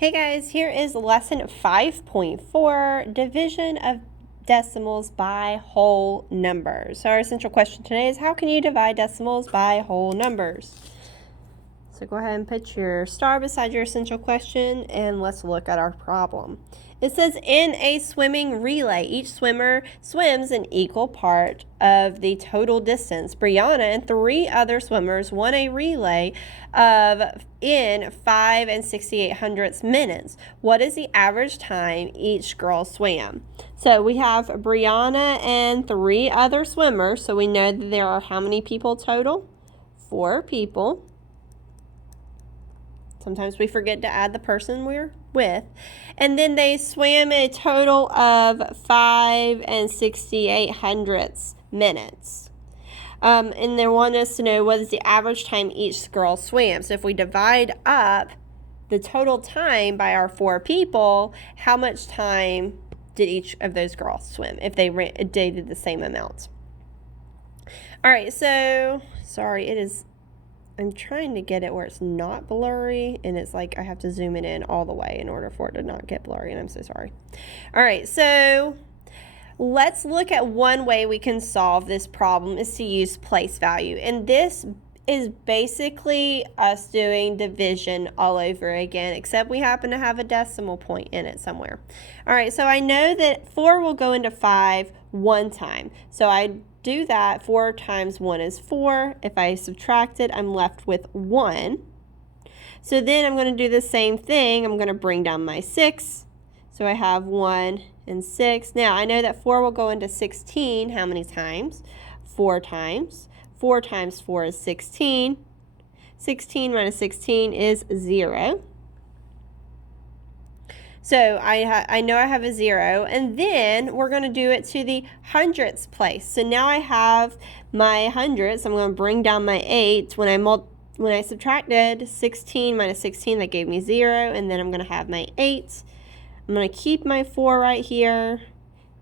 Hey guys, here is lesson 5.4, division of decimals by whole numbers. So our essential question today is, how can you divide decimals by whole numbers? So go ahead and put your star beside your essential question and let's look at our problem. It says, in a swimming relay, each swimmer swims an equal part of the total distance. Brianna and 3 other swimmers won a relay in 5 and 68 minutes. What is the average time each girl swam? So we have Brianna and 3 other swimmers. So we know that there are how many people total? 4 people. Sometimes we forget to add the person we're with. And then they swam a total of 5 and 68 minutes. And they want us to know what is the average time each girl swam. So if we divide up the total time by our 4 people, how much time did each of those girls swim if they did the same amount? All right, so sorry, I'm trying to get it where it's not blurry, and it's like I have to zoom it in all the way in order for it to not get blurry, and I'm so sorry. All right, so let's look at one way we can solve this problem is to use place value. And this is basically us doing division all over again, except we happen to have a decimal point in it somewhere. All right, so I know that 4 will go into 5 one time. So I do that. 4 times 1 is 4. If I subtract it, I'm left with 1. So then I'm going to do the same thing. I'm going to bring down my 6. So I have 1 and 6. Now I know that 4 will go into 16. How many times? 4 times. 4 times 4 is 16. 16 minus 16 is 0. So I know I have a 0, and then we're going to do it to the hundredths place. So now I have my hundredths. I'm going to bring down my 8. When I subtracted 16 minus 16, that gave me 0, and then I'm going to have my 8. I'm going to keep my 4 right here.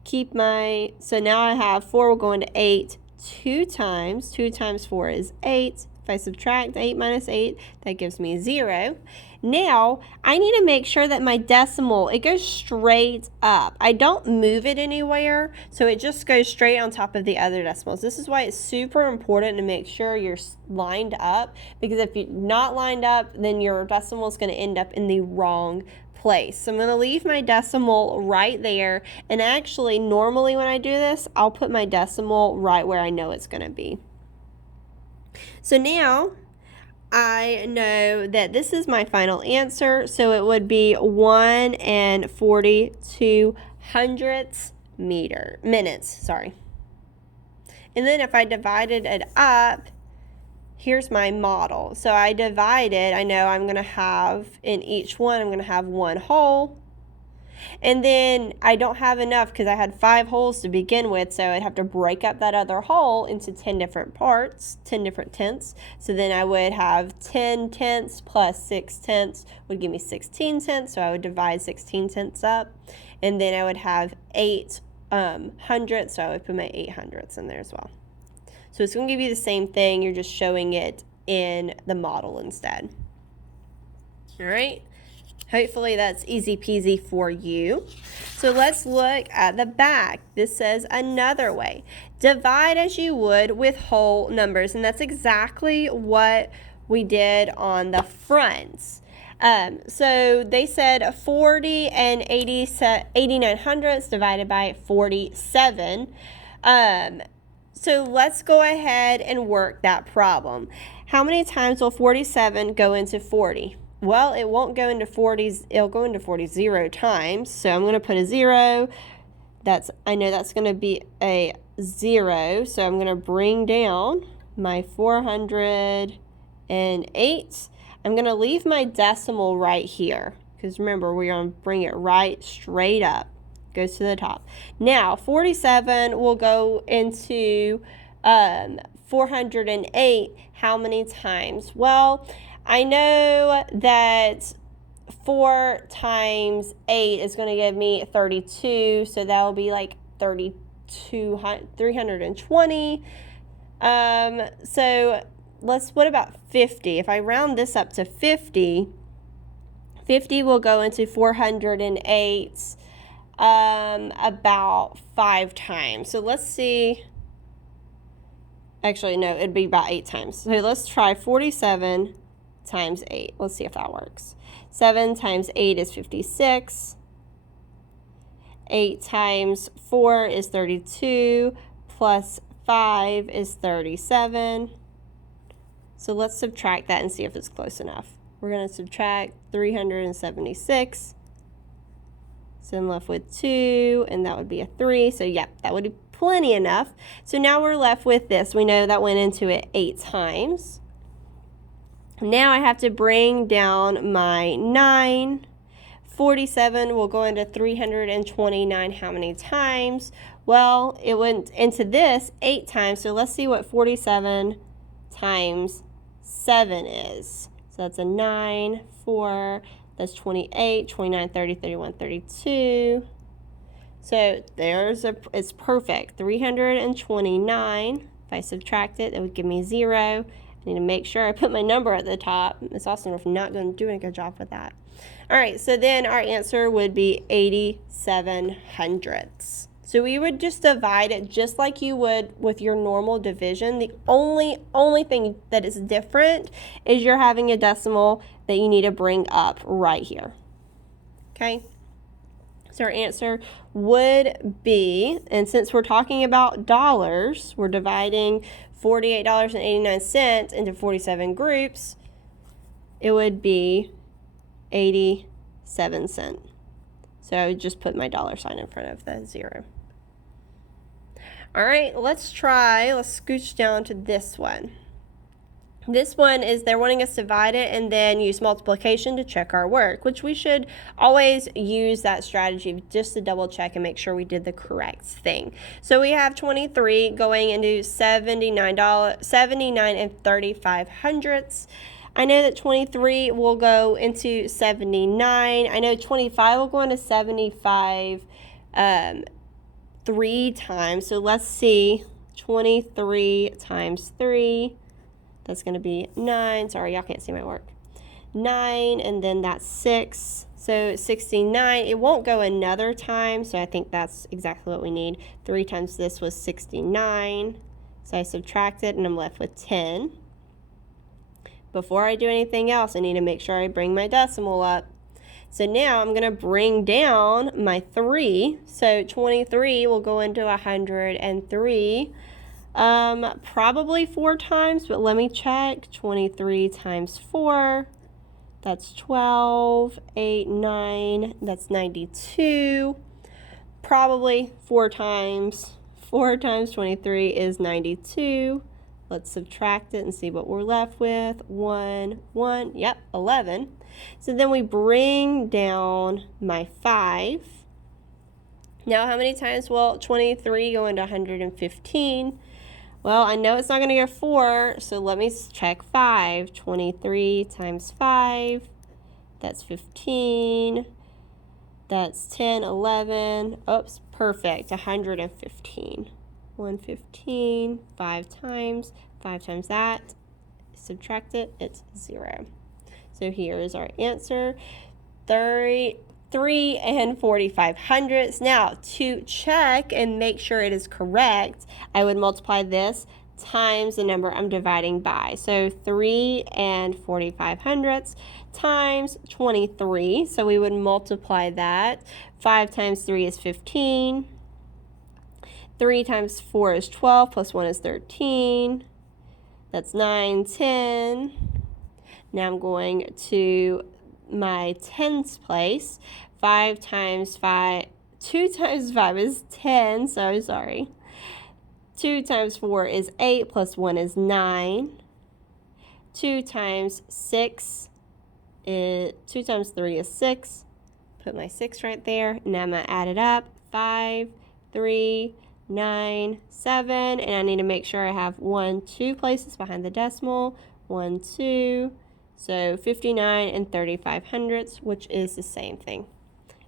So now I have 4 will go into 8 2 times. 2 times 4 is 8. If I subtract 8 minus 8, that gives me 0. Now, I need to make sure that my decimal, it goes straight up. I don't move it anywhere, so it just goes straight on top of the other decimals. This is why it's super important to make sure you're lined up, because if you're not lined up, then your decimal is going to end up in the wrong place. So I'm going to leave my decimal right there, and actually normally when I do this, I'll put my decimal right where I know it's going to be. So now I know that this is my final answer, so it would be 1 and 42 hundredths minutes. And then if I divided it up, here's my model. So I divided, I know I'm going to have in each one, I'm going to have 1 whole. And then I don't have enough because I had 5 wholes to begin with, so I'd have to break up that other whole into 10 different parts, 10 different tenths. So then I would have 10 tenths plus 6 tenths would give me 16 tenths, so I would divide 16 tenths up. And then I would have 8 hundredths, so I would put my 8 hundredths in there as well. So it's going to give you the same thing, you're just showing it in the model instead. All right. Hopefully that's easy peasy for you. So let's look at the back. This says another way. Divide as you would with whole numbers. And that's exactly what we did on the fronts. So they said 40 and 89 hundredths divided by 47. So let's go ahead and work that problem. How many times will 47 go into 40? Well, it won't go into 40s, it'll go into 40 0 times. So I'm going to put a 0. I know that's going to be a 0. So I'm going to bring down my 408. I'm going to leave my decimal right here, because remember, we're going to bring it right straight up. Goes to the top. Now, 47 will go into 408 how many times? Well, I know that 4 times 8 is going to give me 32, so that will be like 320. So what about 50? If I round this up to 50, 50 will go into 408 about 5 times. So let's see. Actually, no, it'd be about 8 times. So let's try 47 times 8. Let's see if that works. 7 times 8 is 56. 8 times 4 is 32. Plus 5 is 37. So let's subtract that and see if it's close enough. We're going to subtract 376. So I'm left with 2, and that would be a 3. So yep, that would be plenty enough. So now we're left with this. We know that went into it 8 times. Now I have to bring down my 9. 47 will go into 329 how many times? Well, it went into this 8 times. So let's see what 47 times 7 is. So that's a 9, 4, that's 28, 29, 30, 31, 32. So it's perfect. 329. If I subtract it, it would give me 0. I need to make sure I put my number at the top. Miss Austin is not doing a good job with that. All right, so then our answer would be 87 hundredths. So we would just divide it just like you would with your normal division. The only thing that is different is you're having a decimal that you need to bring up right here. Okay? So our answer would be, and since we're talking about dollars, we're dividing $48.89 into 47 groups, it would be 87 cents. So I would just put my dollar sign in front of the 0. All right, let's scooch down to this one. This one is they're wanting us to divide it and then use multiplication to check our work, which we should always use that strategy just to double check and make sure we did the correct thing. So we have 23 going into $79 and 35 hundredths. I know that 23 will go into 79. I know 25 will go into 75 3 times. So let's see, 23 times 3. That's going to be 9. Sorry, y'all can't see my work. 9, and then that's 6. So 69. It won't go another time, so I think that's exactly what we need. 3 times this was 69. So I subtract it, and I'm left with 10. Before I do anything else, I need to make sure I bring my decimal up. So now I'm going to bring down my 3. So 23 will go into 103. Probably 4 times, but let me check. 23 times 4, that's 12, 8, 9, that's 92. Probably 4 times. 4 times 23 is 92. Let's subtract it and see what we're left with. 1, 1, yep, 11. So then we bring down my 5. Now how many times will 23 go into 115? Well, I know it's not going to go 4, so let me check 5. 23 times 5, that's 15. That's 10, 11. Oops, perfect. 115. 115, 5 times. 5 times that. Subtract it, it's 0. So here is our answer. 3 and 45 hundredths. Now, to check and make sure it is correct, I would multiply this times the number I'm dividing by. So 3 and 45 hundredths times 23. So we would multiply that. 5 times 3 is 15. 3 times 4 is 12, plus 1 is 13. That's 9, 10. Now I'm going to my tens place. 5 times 5, 2 times 5 is 10, so sorry. 2 times 4 is 8, plus 1 is 9. 2 times 6 is, 2 times 3 is 6. Put my 6 right there. Now I'm going to add it up. 5, 3, 9, 7. And I need to make sure I have 1, 2 places behind the decimal. 1, 2. So 59 and 35 hundredths, which is the same thing.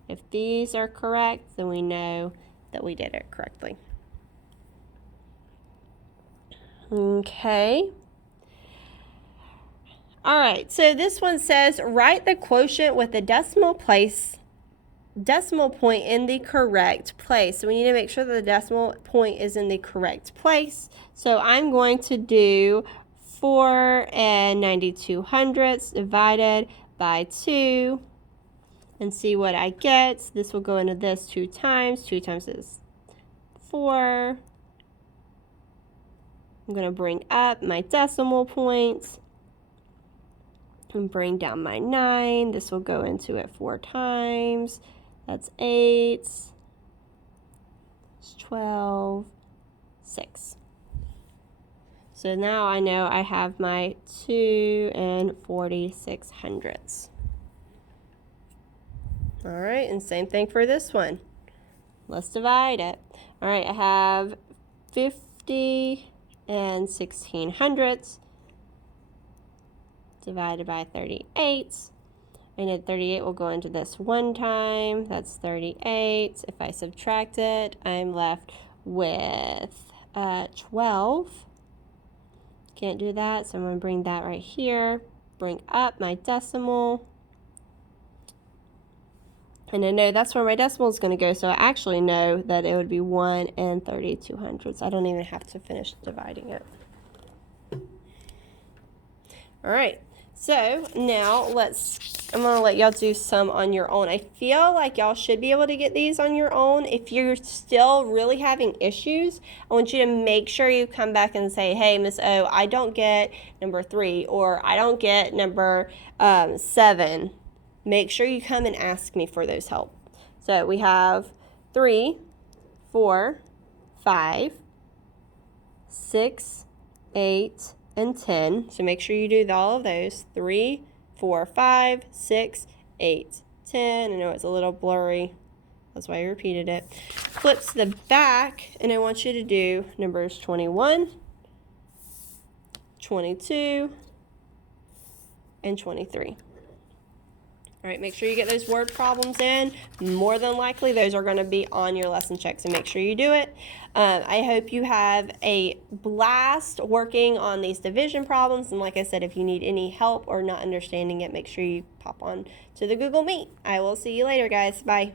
If these are correct, then we know that we did it correctly. Okay. All right, so this one says write the quotient with the decimal point in the correct place. So we need to make sure that the decimal point is in the correct place. So I'm going to do 4 92/100 divided by 2 and see what I get. This will go into this 2 times. 2 times is 4. I'm going to bring up my decimal point and bring down my 9. This will go into it 4 times. That's 8. It's 12, 6. So now I know I have my 2 46/100. All right, and same thing for this one. Let's divide it. All right, I have 50 16/100 divided by 38. And 38 will go into this 1 time. That's 38. If I subtract it, I'm left with 12. Can't do that, so I'm going to bring that right here. Bring up my decimal. And I know that's where my decimal is going to go, so I actually know that it would be 1 32/100. I don't even have to finish dividing it. All right, so now I'm going to let y'all do some on your own. I feel like y'all should be able to get these on your own. If you're still really having issues, I want you to make sure you come back and say, hey, Miss O, I don't get number 3, or I don't get number 7. Make sure you come and ask me for those help. So we have 3, 4, 5, 6, 8, and 10. So make sure you do all of those. 3, 4, 5, 6, 8, 10. I know it's a little blurry. That's why I repeated it. Flip to the back, and I want you to do numbers 21, 22, and 23. All right, make sure you get those word problems in. More than likely, those are going to be on your lesson check, so make sure you do it. I hope you have a blast working on these division problems. And like I said, if you need any help or not understanding it, make sure you pop on to the Google Meet. I will see you later, guys. Bye.